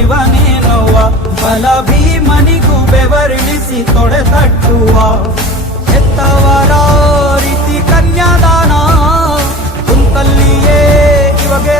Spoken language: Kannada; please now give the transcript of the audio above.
ಇವನೇನೋವ ಬಲ ಭೀಮನಿಗೂ ಬೆವರಿಳಿಸಿ ತೊಡೆ ತಟ್ಟುವ ಹೆತ್ತವರ ರೀತಿ ಕನ್ಯಾದಾನ ಕುಂತಲ್ಲಿಯೇ ಇವಾಗೆ